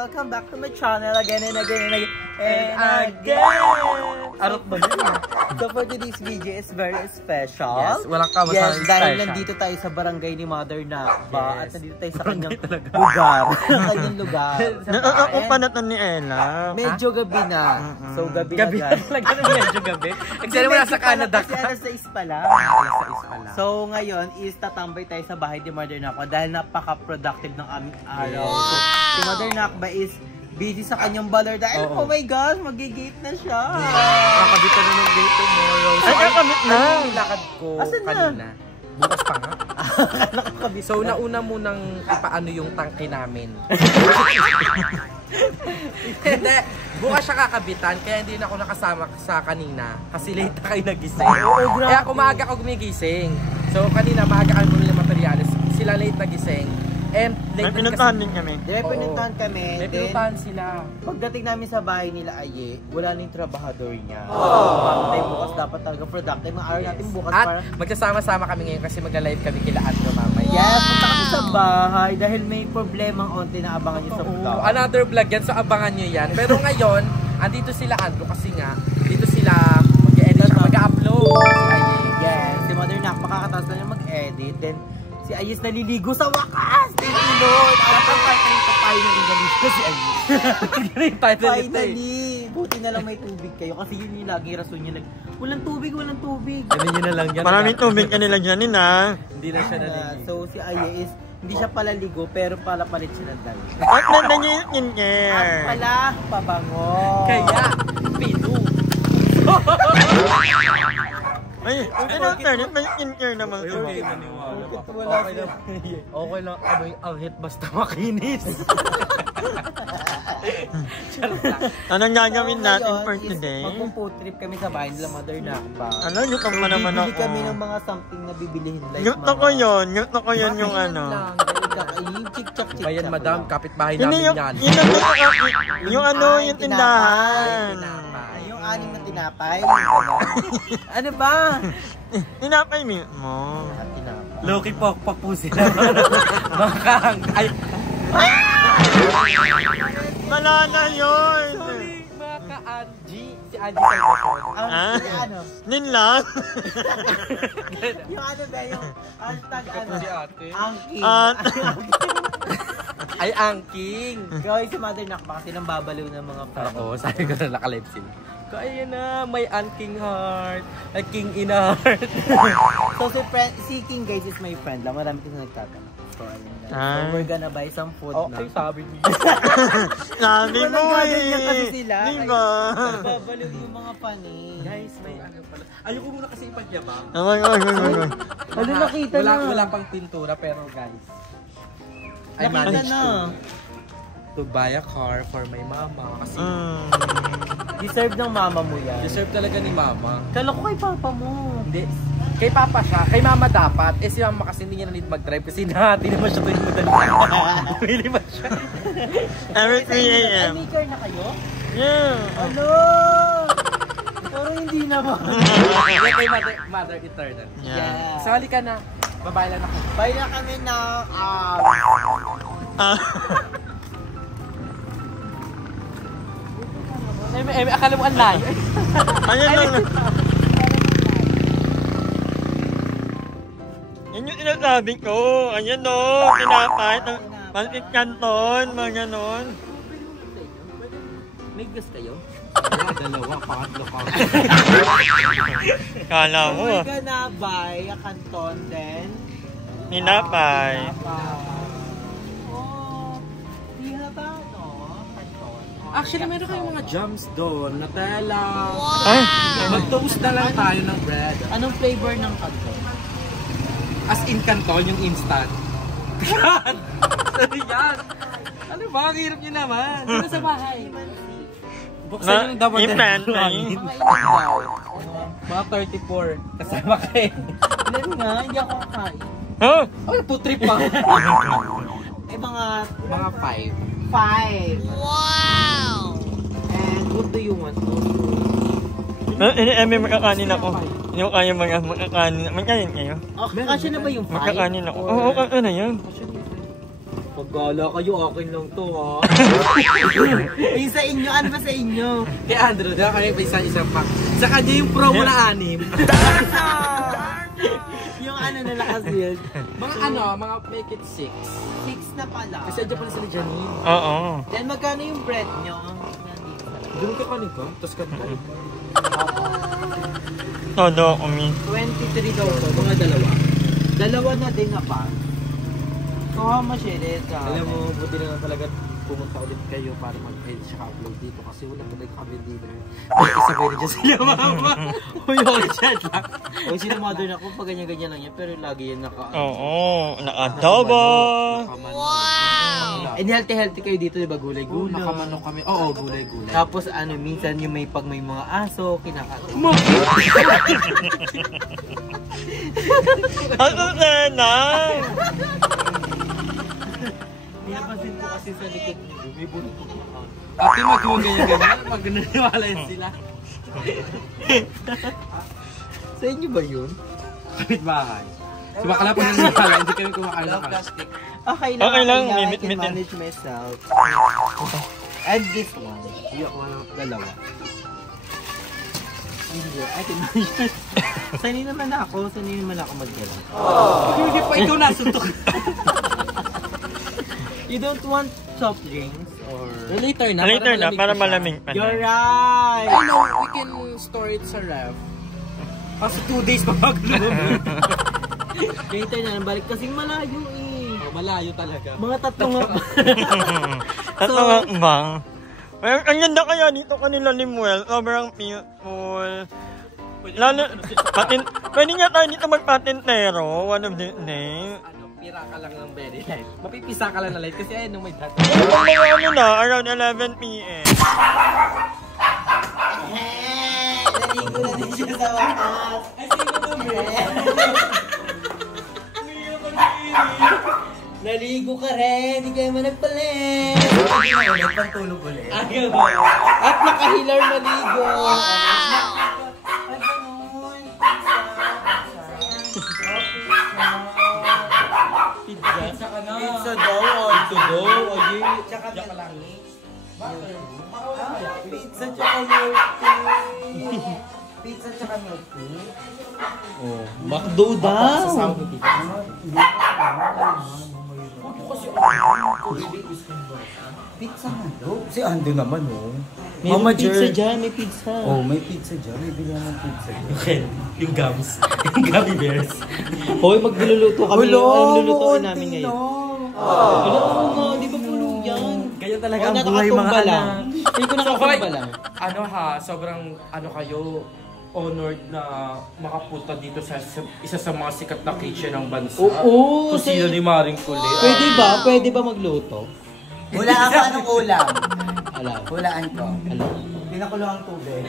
welcome back to my channel again and again and again and again. Arot ba yun? So for today's video is very special. Yes, walang kamasang dahil nandito tayo sa barangay ni Mother Nakba at nandito tayo sa kanyang lugar. Kanyang lugar. Ako pa na to ni Ella. Medyo gabi na. So gabi na guys. Medyo gabi. Kasi wala sa Canada ka. Kasi alas 6 pala. So ngayon is tatambay tayo sa bahay ni Mother Nakba dahil napaka-productive ng aming araw. So si Mother Nakba is busy sa kanyang baler dahil oh my gosh, mag-gate na siya. Kakabit na ng gate tomorrow. Ay, kakabit na. Yung lakad ko kanina. Bukas pa nga. So nauna munang ipaano yung tangke namin. Hindi, bukas siya kakabitan kaya hindi na ako nakasama sa kanina kasi late na kayo nagising. Kaya umaga ako gumigising. So kanina maaga kami bumili ng materyales. Sila late nagising. And may pinuntahan din kami. May pinuntahan kami. May pinuntahan sila. Pagdating namin sa bahay nila Aye, wala na yung trabahador niya. Tayo bukas dapat talaga productive. Mga araw natin bukas at para magsasama-sama kami ngayon kasi magla-live kami kila Andrew mamaya. Yes, punta kami sa bahay dahil may problemang onti na abangan nyo sa vlog. Another vlog yan, so abangan nyo yan. Pero ngayon, andito sila Andrew kasi nga, dito sila mag-edit siya, mag-upload. Yes, si Mother Nakba makakataas na niya mag-edit. Then, si Ayes naliligo sa wakas! Thank you Lord! Finally, naliligo si Ayes. Finally! Buti na lang may tubig kayo kasi yun yung lagi rason niya. Walang tubig, walang tubig. Ano nyo na lang yan? Maraming tubig ka nila dyan, ha? Hindi na siya naliligo. So, si Ayes is hindi siya pala ligo pero pala palit siya ng damit. At nandan yun niya. At pala, pabango. Kaya, pinu. Ay, in-alternate, may skincare naman ito. Okay, maniwala. Okay lang, amoy ahit basta makinis. Anong gagawin natin for today? Magpo-food trip kami sa bahay nila Mother Nakba. Ano, yutong pa naman ako. Bibili kami ng mga something na bibilihin. Like Yuto ko yun yung ano. Bayan madam, kapitbahay namin yan. Yung ano, yung tindahan. Yung anim na tinapay. Ano ba? Tinapay mo. Loki pokpok po sila. Makahangay. Malala yun. Sorry, mga Angie. Si Angie Salvador. Nin lang. Yung ano ba yung hashtag ano? Si ate. Angking. Ay, angking. Guys, si Mother Nakba kasi nang babaliw ng mga friends. Oo, sabi ko na nakalive sila. Kaya na, may angking heart. Ay, king in heart. So, si King guys is my friend lang. Marami kasi nagtatanong. So, we're gonna buy some food na. Okay, sabi niyo. Sabi mo ganyan kasi sila. Diba? Babaliw yung mga fan eh. Guys, may ano pala. Ayoko muna kasi ipagyabang. Ay. Ano nakita na? Wala pang pintura pero guys. I Nakita managed na. to buy a car for my mama. Kasi Deserve ng mama mo yan. deserve talaga ni mama. Kala ko kay papa mo. Hindi. Kay papa siya. Kay mama dapat. Eh si mama kasi hindi niya na need mag-drive kasi nahati naman siya tuwing madali. Bumili ba siya? Every 3 a.m. May car na kayo? Yeah. Ano? Pero hindi naman. Yan kay mother eternal. Yeah. Sali ka na. Babae lang ako. Buy na kami ng akala mo ang layo. Ayan lang. Yan yung sinasabi ko. Ayan o. Tinapay. Pansit canton. Mga ganon. May gas kayo? Dalawa, pangatlo ka. Kala mo. we're gonna buy a canton then Tinapay. Actually, meron kayong mga jams doon. Nutella. Ay. Mag-toast na lang tayo ng bread. Anong flavor ng canton? As in canton, yung instant. God! Ano yan? Ano ba? Ang hirap nyo naman. Dito sa bahay. Buksan yung double Implant. Mga 34. Kasama kayo. Ilan nga, hindi ako kakain. Huh? Oh, putrip pa. Eh mga 5. 5. Wow! And what do you want to? May makakanin ako. Hindi ko kaya mga makakanin. Magkain kayo? Kasya na ba yung 5? Makakanin ako. Oo, ano yan? Pagkala kayo, akin lang to ha. Yung sa inyo, ano ba sa inyo? Kay Andrew, dahil kami pa isang pack. Sa kanya yung promo na 6. Yung ano na nakasil. Mga mga make it 6. 6 na pala. Kasi dyan pala sila Janine. Oo. Then magkano yung bread nyo? Doon ka kanin ka, tapos ka na. Todo kami. 23 daw to, mga dalawa. Dalawa na din na pa. So how much it is? Alam mo, buti na lang talaga pumunta ulit kayo para mag-edit siya upload dito kasi wala talaga kami dinner. Isabay na dyan sila mama. Uy, okay dyan lang. Uy, sinamador na ako pag ganyan-ganyan lang yan, pero lagi yan Oo, naka-adobo. And healthy kayo dito, di ba? Gulay-gulay. Nakamanok kami. Oo, gulay-gulay. Tapos ano, minsan yung pag may mga aso, kinakain. Ano na? Pinapansin ko kasi sa likod niyo, may buntot na. Ate, mag-iwan ganyan-ganyan. Mag-naniwala yun sila. Sa inyo ba yun? Kapit bahay. Si Bakala pa naniwala, hindi kami kumakain na plastic. Okay lang, Okay lang, I limit can yan. manage myself. And this one. Hindi ako Dalawa. I can manage myself. Sanay naman ako mag-gala. Hindi pa ikaw nasuntok. You don't want soft drinks or... Later na. Later na, para malamig pa You're na. right! I know, we can store it sa ref. Kasi 2 days pa mag-lumit. Later na, balik kasing malayo eh. Oh, malayo talaga. Mga tatlong nga. Tato nga bang? Well, ang ganda kaya dito kanila Limuel. Sobrang peaceful. Lalo, pwede nga tayo dito magpatentero. One of the days. Pira ka lang ng very light. Mapipisa ka lang na light kasi ayun nung may dati. Ano na, around 11 p.m. Naligo na din siya sa wakas. Ay, sino to, bro? Naligo ka rin, hindi kayo managpalit. Nagpantulog ulit. At nakahilar maligo. Pizza daw. Tsaka talangin. Pizza tsaka milk tea. Pizza tsaka milk tea. Oh, McDo daw. Pizza nga daw. Si Ando naman, oh. May pizza dyan, may pizza. Oh, may pizza dyan. May bilhan ng pizza dyan. Yung gums. Yung gummy bears. Hoy, magluluto kami. Anong lulutuin namin ngayon? Oh. Ano nga, di ba pulo yan? Ganyan talaga O, ang buhay mga nakatumba lang. anak. Hindi ko nakatumba lang. Ano ha, sobrang kayo, honored na makapunta dito sa isa sa mga sikat na kitchen ng bansa. Oo. Kusina ni Maring Kulit. Pwede ba magluto? Wala ako anong ulam. Alam. Hulaan ko. Alam. Pinakulo ang tubig.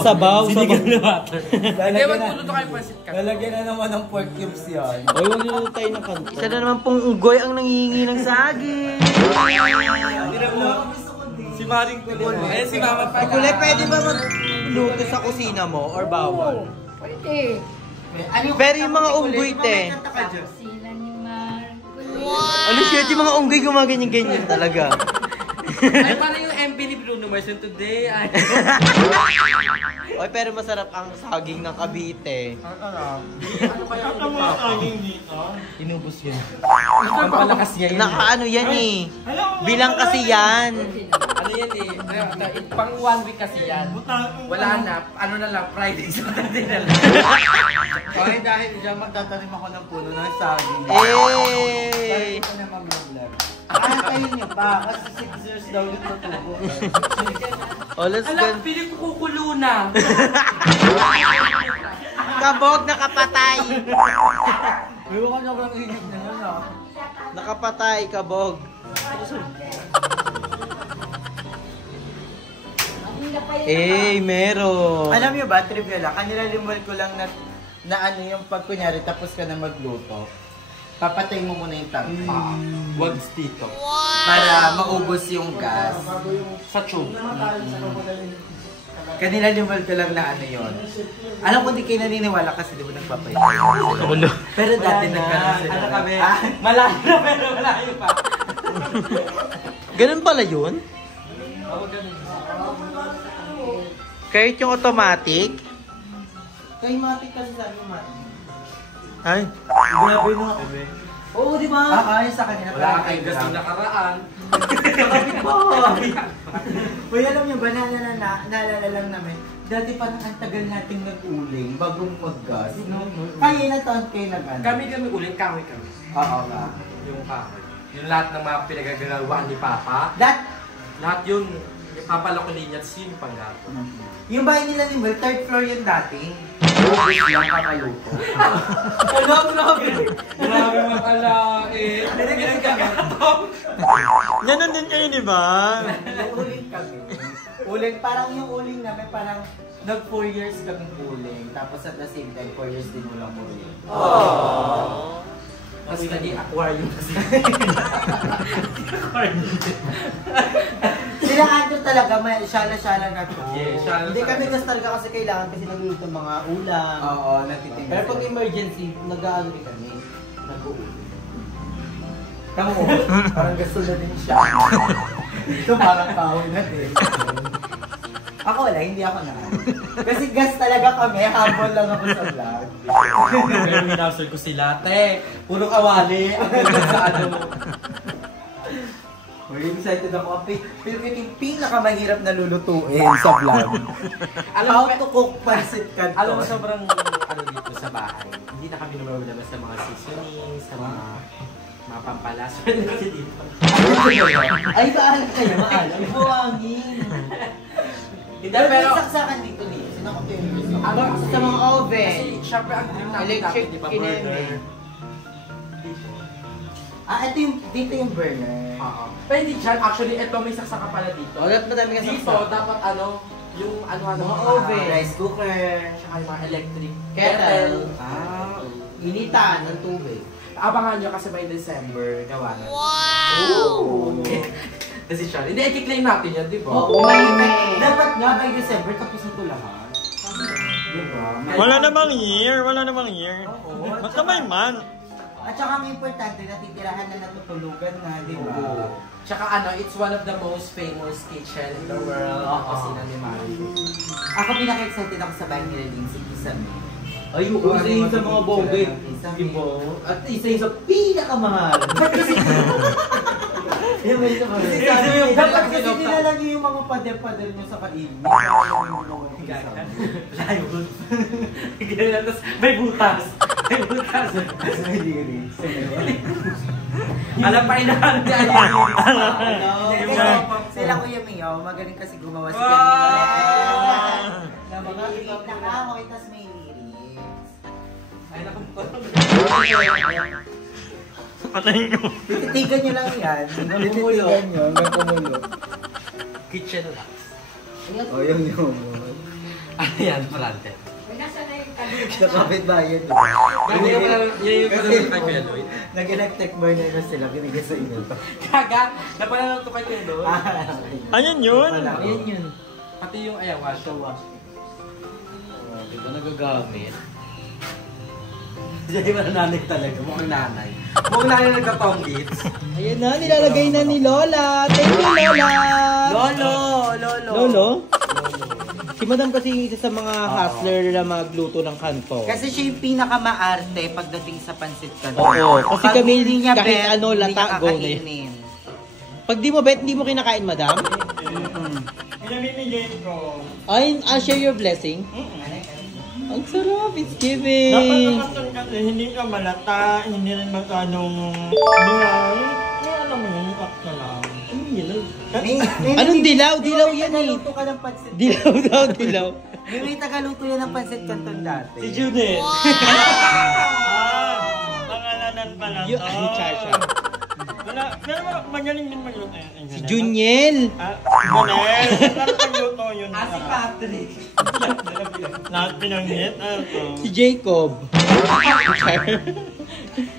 Sabaw. Hindi, Lalagyan magluto kayo pansit ka. lalagyan na naman ng pork cubes yan. Oy, huwag niyo tayo ng kanto. Isa na naman pong unggoy ang nangihingi ng saging. Si Maring Kulit. Eh, si Mama pa. Kulay, pwede ba magluto sa kusina mo or bawal? Pwede. Pero yung mga unggoy, te. Sila ni Marco. Ano siya, yung mga unggoy gumaganyan-ganyan talaga. Ay, parang yung MB ni Bruno Mars yung today. Ay. Oy, pero masarap ang saging ng Cavite. Ano kaya ang saging dito? Inubos yun. Ang palakas niya yun. Nakaano yan eh. Bilang kasi yan. Ano yan eh? Pang 1 week kasi yan. Wala na. Ano na lang, Friday, Saturday na lang. Okay, dahil dyan magtatanim ako ng puno ng saging. Eh! Ito na mag-vlog. Kayo niya pa, kasi 6 years daw yung natubo. Oh, let's Alam, go. piling ko kukulo na. Kabog, nakapatay. May wala na lang inip na yun, ah. Nakapatay, kabog. Eh, meron. Alam niyo ba, trivia lang, kanila limbal ko lang na ano yung pag kunyari tapos ka na magluto, papatay mo muna yung tangka. Wag dito. Para maubos yung gas. Sa tube. Kanila limal ko lang na ano yun. Alam ko di kayo naniniwala kasi di ba nagpapayat. Pero dati nagkaroon sila. Ano kami? Malayo na pero malayo pa. Ganun pala yun? Oo, ganun. Kahit yung automatic? Kay Matik kasi sabi mo Matik. Ay. Grabe no. Oo, di ba? Ayos sa kanila. Wala kayong gasong nakaraan. Uy, alam niyo ba, naalala lang namin, dati parang ang tagal nating nag-uling bago mag-gas. Kaya na taon kayo nag-ano? Kami ulit, kahoy kami. Oo nga. Yung kahoy. Yung lahat ng mga pinagagawaan ni Papa. Lahat Yun, yung Papa Locolina at Sim Panggato. yung bahay nila ni Will, third floor yun dati. Ubus lang kakaluto. Grabe makalain. Ganon din kayo, di ba? Uling kami. Uling, parang yung uling namin, parang nag 4 years kami uling. Tapos at the same time, 4 years din ulang uling. Kasi naging aquarium kasi. Sila Andrew talaga, may syala-syala na to. Yeah, syala Hindi kami talaga. gas talaga kasi kailangan kasi nagluluto ng mga ulam. Oo, natitingin. Pero pag emergency, nag-aano rin kami. Nag-uulam. Tama mo, parang gusto na din siya. Ito parang kahoy na din. Ako wala, hindi ako na. Kasi gas talaga kami, habol lang ako sa vlog. Pero minasol ko sila, te. Puro kawali. Ang ganda sa ano. Uy, excited ako. Pero yung pinakamahirap na lulutuin sa vlog. How to cook pancit canton. Alam mo, sobrang ano dito sa bahay. Hindi na kami lumabas sa mga seasonings, sa mga pampalas. Pwede kasi dito. Ay, maalam kayo, maalam. Ay, buwangin. Hindi, Pero pero... may saksakan dito ni. Sino ko ito yung gusto? Ano, Sa mga oven. Kasi, syempre, ang dream natin Electric dapat, di ba, kineme. burner? Dito. Ito yung, dito yung burner. Oo. Pero hindi dyan, actually, ito may saksaka pala dito. O, dapat madami ka Dito, dapat ano, yung ano-ano, Mga mga oven. Rice cooker. Tsaka yung mga electric Kettle. Ah, Initan ng tubig. abangan nyo kasi by December, gawa na. Wow! Kasi siya, hindi, i-claim natin yan, di ba? Oo. Dapat nga by December tapos na ito lahat. Di ba? Wala namang year, wala namang year. Oo. Basta may month. At saka ang importante, natitirahan na natutulugan na, di ba? Tsaka ano, it's one of the most famous kitchen in the world. Oo. Ang kusina ni Mari. Ako pinaka-excited ako sa bahay nila din, si Kisame. Ay, isa yun sa mga bogey. Diba? At isa yun sa pinakamahal. Ba't kasi Yun ba yun sa mga... dapat kasi dinala niyo yung mga pader-pader niyo sa kainin. Plywood. Tapos may butas. May butas. May lyrics. Alam pa inahan niya yun. Sila Kuya Mio, magaling kasi gumawa si Wow! Kanina. Na mga lyrics na kahoy, tas may lyrics. Ay, naku. Patayin ko. Titigan niyo lang yan. Titigan niyo hanggang kumulo. Kitchen lang. O, yung yun. Ano yan, planted? May nasa na yung kanina. Sa kapitbayan. Yun yung pala kay Kuya Lloyd. Nag-electric burner na sila, binigay sa inyo to. Kaga, napala lang ito kay Kuya Lloyd. Ayun yun. Yun yun. Pati yung ayawash. Ito nagagamit. Hindi ba nanay talaga? Mukhang nanay. Mukhang nanay nagka-tonggits. Ayan na, nilalagay na ni Lola. Thank you, Lola! Lolo! Lolo? Si Madam kasi yung isa sa mga hustler na magluto ng kanto. Kasi siya yung pinakamaarte pagdating sa pansit canton. Oo, kasi Pag kami hindi niya kahit bet, ano, hindi lata, niya go na yun. kakainin. Pag di mo bet, hindi mo kinakain, Madam? Pinamimigay ko. Ay, I'll share your blessing. Ang sarap, it's Dapat giving. nakasal kasi hindi ka malata, hindi rin magkanong dilaw. Yung alam mo yun, up na lang. Anong dilaw? Dilaw yan eh. Tagaluto ka ng pansit. Dilaw daw, dilaw. May tagaluto yan ng pansit canton dati. Si Judith. Pangalanan pa lang to. Ay, Chacha. Wala, pero magaling din magluto. Si Juniel. Manel. Sarap magluto yun. Si Patrick. Lahat pinanggit. Si Jacob.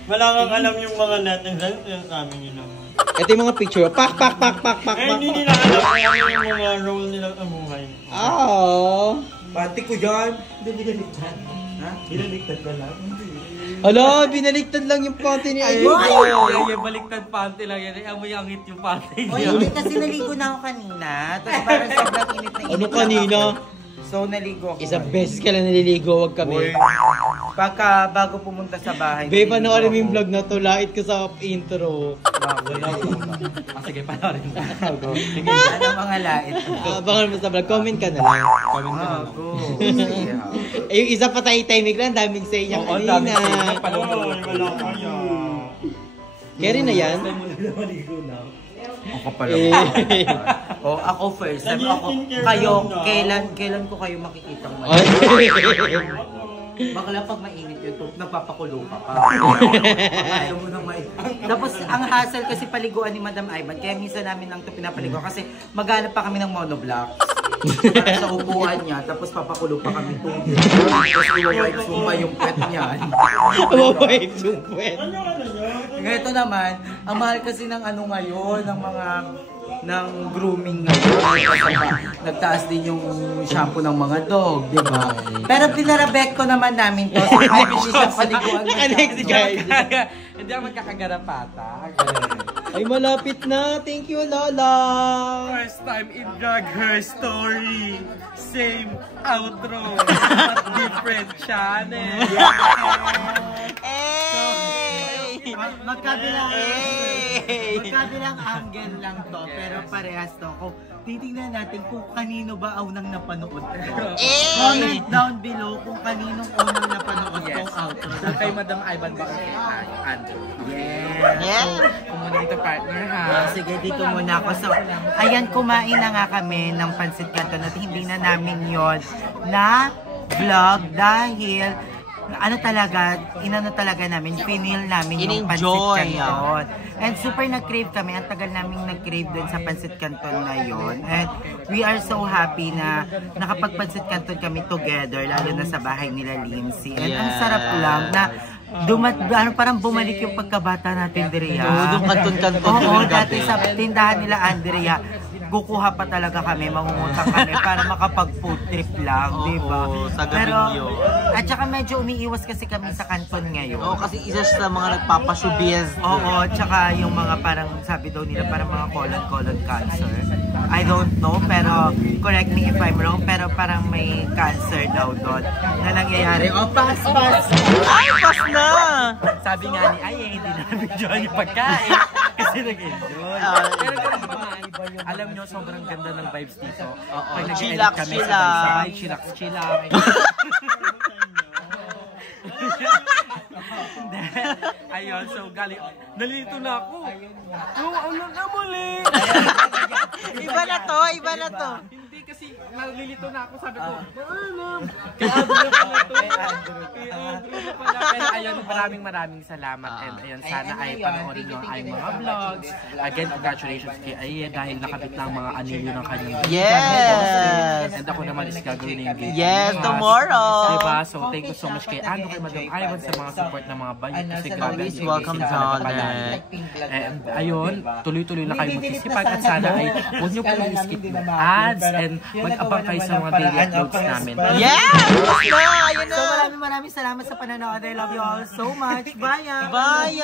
Wala kang alam yung mga netizens. Yung sabi nyo naman. Ito yung mga picture. Pak, pak, pak, pak, pak, Eh, pak. hindi nila alam kung ano yung mga role nila sa buhay. Oh. Pati ko yan. Hala, binaliktad lang yung panty ni Ay. Yung baliktad panty lang yan. Amoy angit yung panty O niya. hindi kasi naligo na ako kanina. Tapos parang sobrang init na init. Ano lang kanina? ako. So naligo ako. Isang beses ka lang naliligo, wag kami. Pagka bago pumunta sa bahay. Babe, naliligo panoorin mo yung ako. vlog na to. Lait ka sa intro. Sige, panoorin na. Ano mga lait? Abangan mo sa vlog. Comment ka na lang. Comment ka na lang. Go. Eh, yung isa pa tahimik lang. Daming say niya Oo, kanina. daming say niya. Palong-palong. Carry na yan? Ako pala. Eh. O ako first. Sabi ako, kayo, kailan ko kayo makikita mo? Bakla pag mainit yun, nagpapakulo ka pa. Ayaw mo nang mainit. Tapos ang hassle kasi paliguan ni Madam Ivan, kaya minsan namin lang ito pinapaliguan kasi maghanap pa kami ng monoblock. Sa upuan niya, tapos papakulo pa kami tubig. Tapos iwawipes mo pa yung pet niya. Mabait yung pwet. Ngayon naman, ang mahal kasi ng ano ngayon, ng grooming ngayon. Nagtaas din yung shampoo ng mga dog, di ba? Pero pinarabek ko naman namin to. So, kahit hindi siya paliguan. Naka-next guys. Hindi ako magkakagarapata. Ay, malapit na. Thank you, Lola. First time in Drag Her Story. Same outro. But different channel. Magkabilang angle lang to, pero parehas to. Kung titingnan natin kung kanino ba unang napanood ko. Comment down below kung kaninong unang napanood kong outro. Kung kay Madam Ivan ba kay Andrew? Yes! Kung muna ito partner ha. Sige, dito muna ako. So, ayan, kumain na nga kami ng pansit canton at hindi na namin yon na vlog dahil ano talaga, talaga namin, pinil namin yung pansit canton. And super nag-crave kami, ang tagal namin nag-crave dun sa pansit canton na yon. And we are so happy na nakapag-pansit canton kami together, lalo na sa bahay nila Lindsay. And ang sarap lang na parang bumalik yung pagkabata natin, Andrea. Yung kanton-kanton. Oo, dati sa tindahan nila, Andrea, kukuha pa talaga kami, mangungutang kami para makapag-food trip lang, di ba? Sa gabing yun. At saka medyo umiiwas kasi kami sa kanton ngayon. Oo, kasi isa siya sa mga nagpapashubiz. Oo, tsaka yung mga parang, sabi daw nila, parang mga colon cancer. I don't know, pero correct me if I'm wrong, pero parang may cancer daw doon na nangyayari. Oh, pass! Ay, pass na! Sabi nga ni Ay, hindi namin dyan yung pagkain. Kasi nag-enjoy. Pero ganun ba? Alam nyo, sobrang ganda ng vibes dito. Pag nag-edit kami sabay-sabay, chillax. Ayun, so galing. Nalito na ako. Yung ano na muli. Iba na to. Hindi kasi nalilito na ako. Sabi ko, kay Andrew pala to. Kay Andrew na pala. Pero ayun, maraming salamat. And ayun, sana ay panoorin nyo ang mga vlogs. Again, congratulations kay Aye dahil nakabit na ang mga anilyo ng kanyang Yes! And ako naman is gagawin na engagement. Yes, tomorrow! Diba? So, thank you so much kay Andrew, kay Madam Ivan sa mga support ng mga banyo. Kasi grabe, Always welcome, darling. And ayun, tuloy-tuloy na kayo magsisipan at sana ay huwag nyo po i-skip yung ads and mag-abang kayo sa mga daily uploads namin. Yes! Ayun na! So maraming salamat sa panonood. I love you all so much. Bye! Bye!